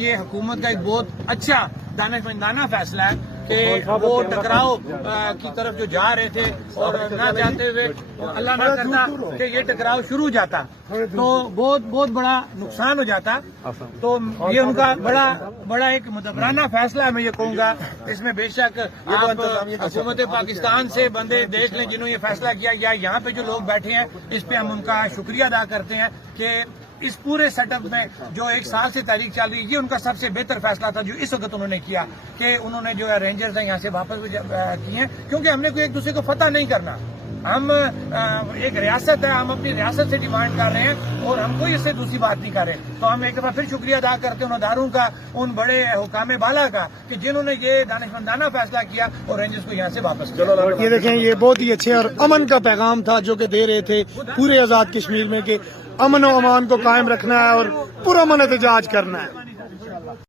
یہ حکومت کا ایک بہت اچھا دانشمندانہ فیصلہ ہے کہ وہ ٹکراؤ کی طرف جو جا رہے تھے اور نہ چاہتے ہوئے اللہ نہ کرتا کہ یہ ٹکراؤ شروع ہو جاتا تو بہت بڑا نقصان ہو جاتا. تو یہ ان کا بڑا ایک مدبرانہ فیصلہ ہے. میں یہ کہوں گا اس میں بے شک آپ حکومت پاکستان سے بندے دیکھ لیں جنہوں نے یہ فیصلہ کیا یا یہاں پہ جو لوگ بیٹھے ہیں اس پہ ہم ان کا شکریہ ادا کرتے ہیں کہ اس پورے سیٹ اپ میں جو 1 سال سے تحریک چل رہی ہے یہ ان کا سب سے بہتر فیصلہ تھا جو اس وقت انہوں نے کیا کہ انہوں نے جو ہے رینجرز ہیں یہاں سے واپس کیے ہیں کیونکہ ہم نے کوئی ایک دوسرے کو فتح نہیں کرنا. ہم ایک ریاست ہے, ہم اپنی ریاست سے ڈیمانڈ کر رہے ہیں اور ہم کوئی اس سے دوسری بات نہیں کر رہے. تو ہم ایک دفعہ پھر شکریہ ادا کرتے ہیں ان اداروں کا, ان بڑے حکام بالا کا کہ جنہوں نے یہ دانشمندانہ فیصلہ کیا اور رینجرز کو یہاں سے واپس کیا. یہ دیکھیں یہ بہت ہی اچھے اور امن کا پیغام تھا جو کہ دے رہے تھے پورے آزاد کشمیر میں کہ امن و امان کو قائم رکھنا ہے اور پرامن احتجاج کرنا ہے.